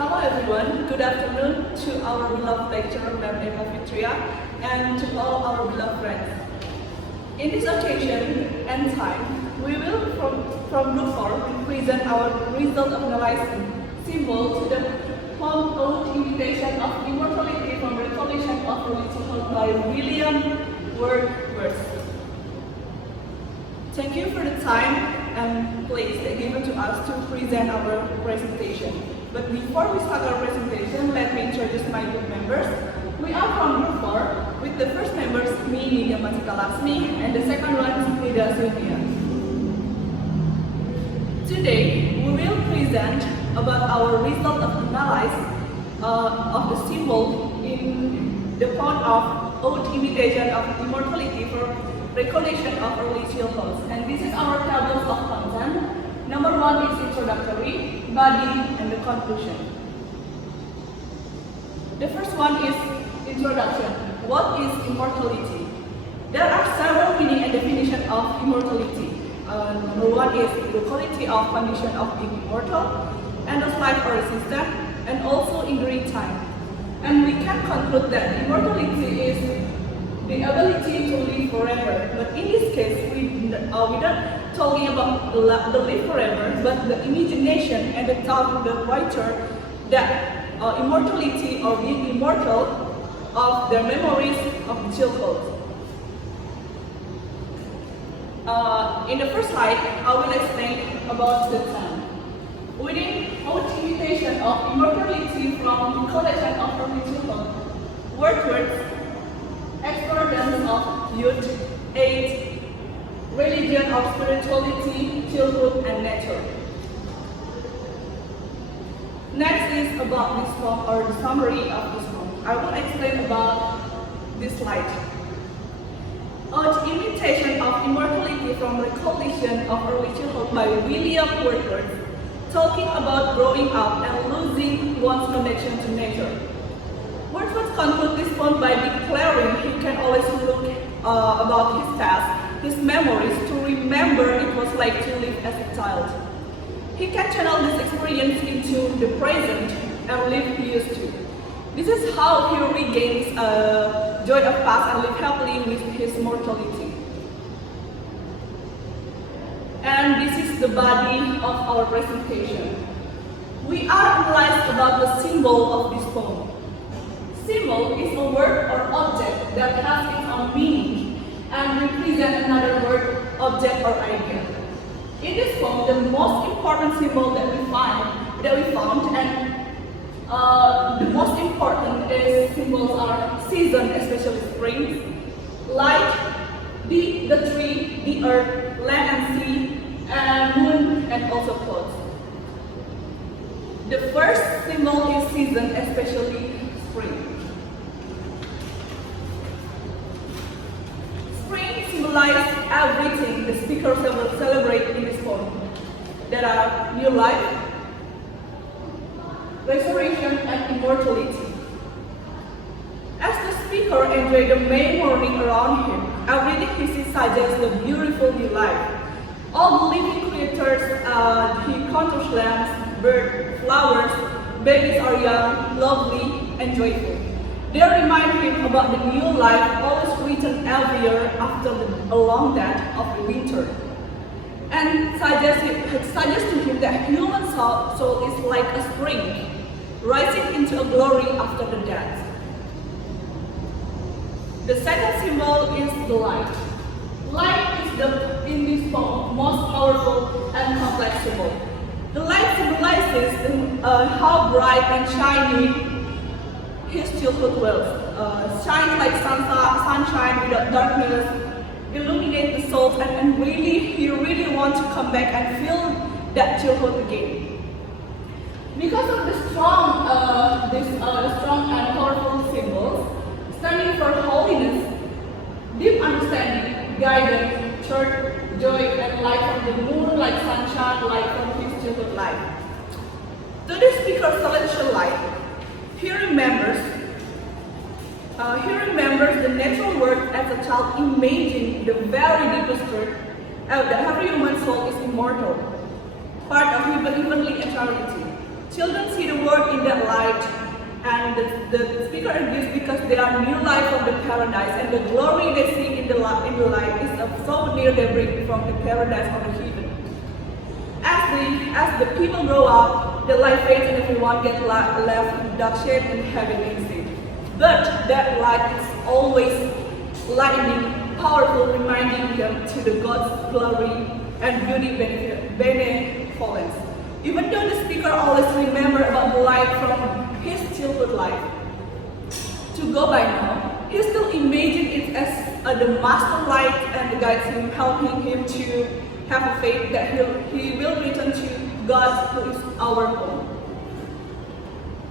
Hello everyone, good afternoon to our beloved lecturer, Ma'am Eka Fitria, and to all our beloved friends. In this occasion and time, we will from Group 4 present our result of analyzing symbol to the poem Ode Imitation of Immortality from Recollections of Wordsworth by Wordsworth. Thank you for the time and place given to us to present our presentation. But before we start our presentation, let me introduce my group members. We are from Group 4, with the first members, me, Nida, Sita, Laksmi, and the second one, Nida, Silmiya. Today, we will present about our result of analysis of the symbol in the poem of Ode Imitation of Immortality for Recollection of Early Childhood. And this is our tables of content. Number 1 is introductory, body, and the conclusion. The first one is introduction. What is immortality? There are several meaning and definition of immortality. Number 1 is the quality of condition of being immortal, end of life or existence, and also enduring time. And we can conclude that immortality is the ability to live forever. But in this case, we're not talking about the live forever, but the imagination and the thought of the writer that immortality or being immortal of their memories of childhood. In the first slide, I will explain about the time. Within Ode Imitation of Immortality from Recollections of Early Childhood, Wordsworth explorations of youth, age, religion of spirituality, childhood, and nature. Next is about this poem or the summary of this poem. I will explain about this slide. Ode Imitation of Immortality from Recollections of Early Childhood by Wordsworth, talking about growing up and losing one's connection to nature. Wordsworth concludes this poem by declaring he can always look about his past, his memories, to remember it was like to live as a child. He can channel this experience into the present and live he used to. This is how he regains joy of past and live happily with his mortality. And this is the body of our presentation. We are analyzed about the symbol of this poem. Symbol is a word or object that has its own meaning and represents another word, object, or idea. In this poem, the most important symbol that we found, and the most important symbols are season, especially spring, light, the tree, the earth, land and sea, and moon, and also clouds. The first symbol is season, especially spring. Spring symbolizes everything the speaker will celebrate in this poem. There are new life, resurrection, and immortality. As the speaker enjoys the May morning around him, everything he sees suggests a beautiful new life. All the living creatures, he contours lands, birds, flowers, babies are young, lovely, and joyful. They remind him about the new life always written every year after a long death of the winter. And suggests to him that human soul is like a spring, rising into a glory after the death. The second symbol is the light. Light is in this poem, most powerful and complex symbol. The light symbolizes how bright and shiny his childhood was. Shines like sunshine without darkness, illuminate the soul, and he really wants to come back and feel that childhood again. Because of the strong and powerful symbols, standing for holiness, deep understanding, guidance, truth, joy, and light from the moon, like sunshine, light from his childhood life. To the speaker's celestial light, he remembers the natural world as a child, imagining the very deepest truth that every human soul is immortal, part of heavenly eternity. Children see the world in that light, and the speaker agrees because they are new life from the paradise, and the glory they see in the light is a souvenir they bring from the paradise of the heathen. As the people grow up, the light fades and everyone gets left in dark shade and heaven instead. But that light is always lightning, powerful, reminding them to the God's glory and beauty benevolence. Even though the speaker always remember about the light from his childhood life, to go by now, he still imagine it as the master light and guides him, helping him to have a faith that he will return to God who is our home.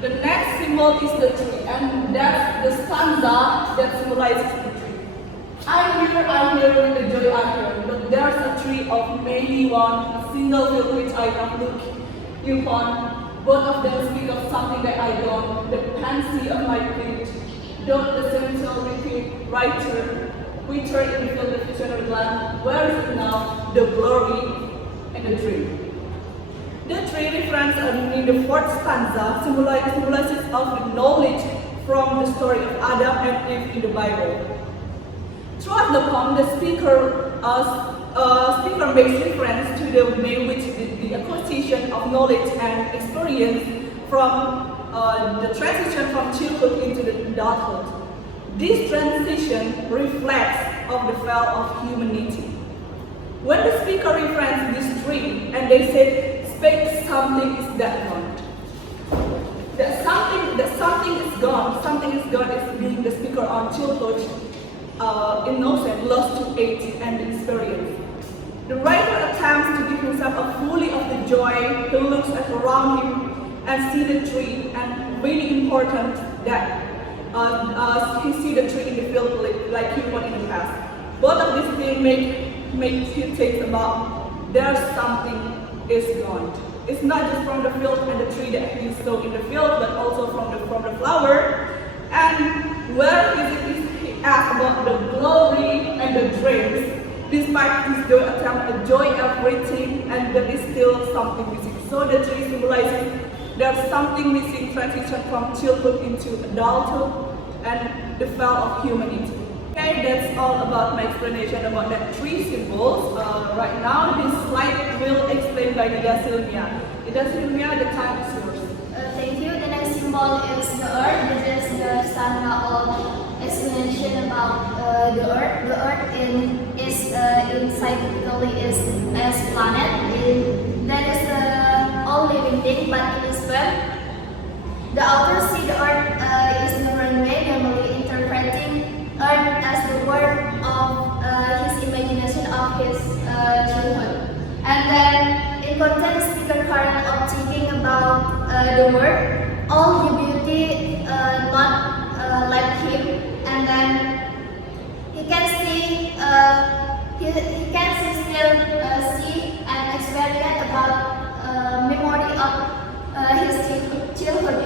The next symbol is the tree, and that's the stanza that symbolizes the tree. I hear the joy I hear, but there's a tree of many one, a single field which I have looked upon. Both of them speak of something that I don't, the pansy of my feet. Don't the sensual repeat, writer, winter in the field of eternal land, where is it now, the glory and the tree? The tree reference in the fourth stanza symbolizes of the knowledge from the story of Adam and Eve in the Bible. Throughout the poem, the speaker makes reference to the way which the acquisition of knowledge and experience from the transition from childhood into the adulthood. This transition reflects of the fall of humanity. When the speaker referenced this tree and they said, "Speak, something is that gone." That something is gone is being the speaker on childhood, innocent, lost to age and experience. The writer attempts to give himself a fully of the joy. He looks around him and see the tree, and really important that he see the tree in the field like he was in the past. Both of these things make him think about there's something is gone. It's not just from the field and the tree that he saw in the field, but also from the flower. And where is it? He asked about the glory and the dreams. Despite his joy attempt to joy everything, and there is still something missing. So the tree symbolizes there's something missing, transition from childhood into adulthood and the fall of humanity. Okay, that's all about my explanation about that three symbols. Right now, this slide will explain by Nida Silmiya. Nida Silmiya, the time is yours. Thank you. The next symbol is the earth. This is the stanza of explanation about the earth. The earth scientifically is as planet. That is the all living thing, but it is well. The author see the earth is in a different way, normally interpreting earth as the word of his imagination of his childhood. And then in content, speaker current of thinking about the word, all the beauty not like him, and then he can see still see and experience about memory of his childhood.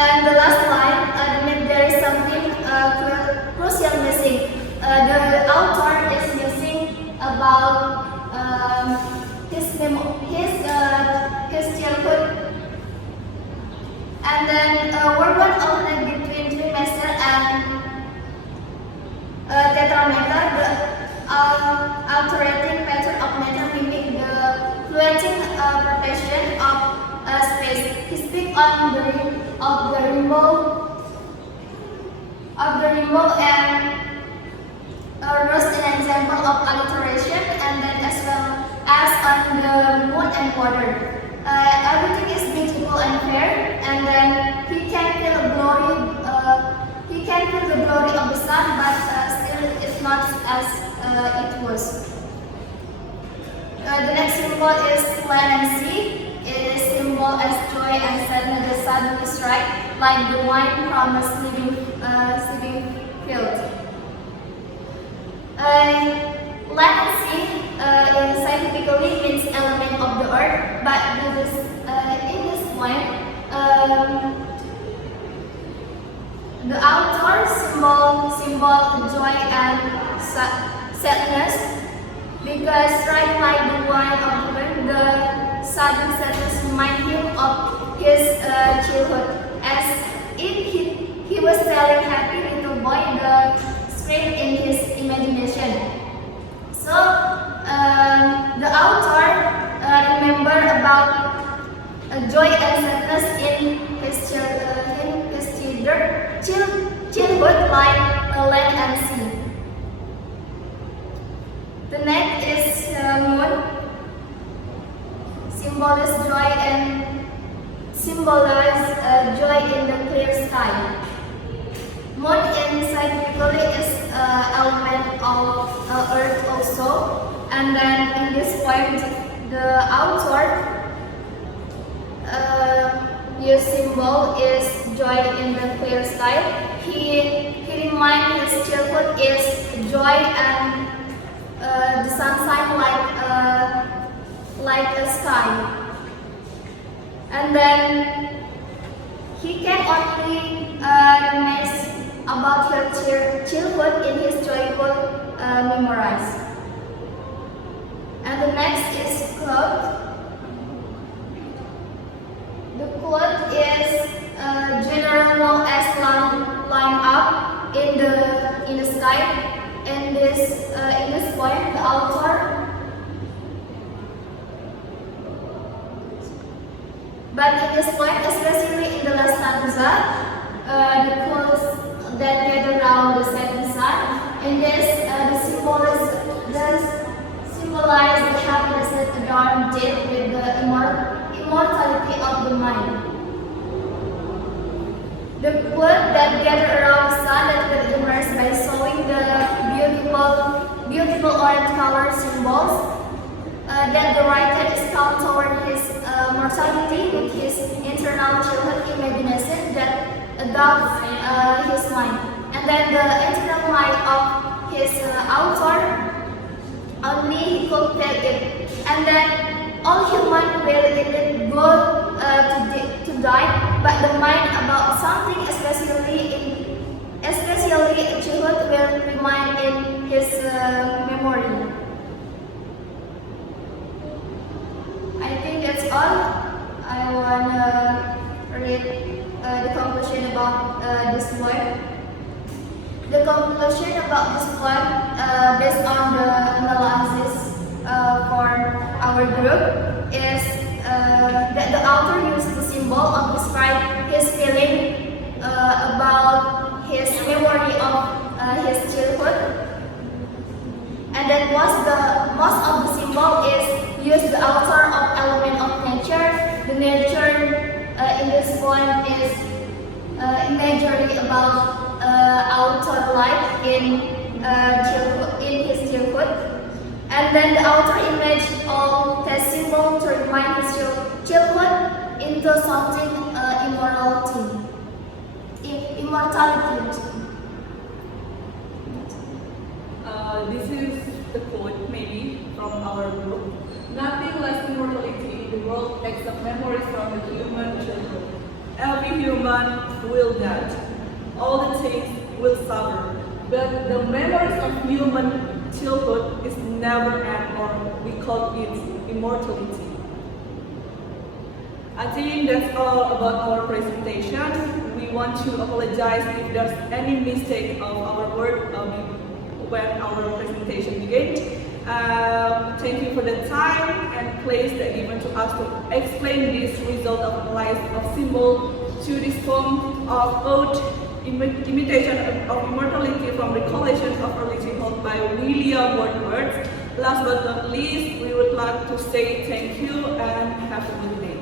And the last line, there is something crucial missing. The author is missing about his childhood. And then Wordsworth alternate between trimester and tetrameter. The alternating pattern of matter mimic the fluctuating rotation of space. He speaks on of the rainbow and rose an example of alliteration, and then as well as on the moon and water. Everything is beautiful and fair, and then he can feel the glory. He can feel the glory of the sun, but still it's not as it was. The next symbol is land and sea. It is symbol as joy and sadness that suddenly strike, like the wine from a sleeping field. Land and sea scientifically means element of the earth, but in this point, the outer symbol joy and sadness, because strike like the wine of the wind, the sudden sadness remind him of his childhood, as if he was telling happy little boy the script in his imagination. So the author remember about joy and sadness in his childhood like land and sea. The next is moon, symbolize joy in the clear sky. Moon scientifically is element of Earth also, and then in this point the author use symbol is joy in the clear sky. He reminds his childhood is joy and the sunshine like a sky, and then he can only reminisce about her childhood in his joyful memories. And the next is cloud. The cloud is generally known as line up in the sky. In this point, the author especially in the last stanza, the clouds that gather around the setting sun, and this symbolize the happiness that adorn it with the immortality of the mind. The cloud that gather around the sun that will emerge by showing the beautiful orange color symbols that the writer is come toward his mortality with his internal childhood imagination that adopts his mind. And then the internal mind of his author, only he could tell it. And then all human will indeed go to die, but the mind about something, especially childhood, will remain in his memory. I think that's all. I wanna read the conclusion about this poem. The conclusion about this poem, based on the analysis for our group, is that the author used the symbol of describe his feeling about his memory of his childhood, and then most of the symbol is used the author of element of nature. The nature in this poem is imagery about author life in his childhood, and then the author image all the symbol to remind his childhood into something immortality. This is the quote maybe from our group. Nothing less immortality in the world except memories from the human childhood. Every human will die. All the things will suffer. But the memories of human childhood is never end, or we call it immortality. I think that's all about our presentation. We want to apologize if there's any mistake of our word when our presentation begins. Thank you for the time and place that given to us to explain this result of analysis of symbol to this form of ode, imitation of immortality from Recollections of Early Childhood by Wordsworth. Last but not least, we would like to say thank you and have a good day.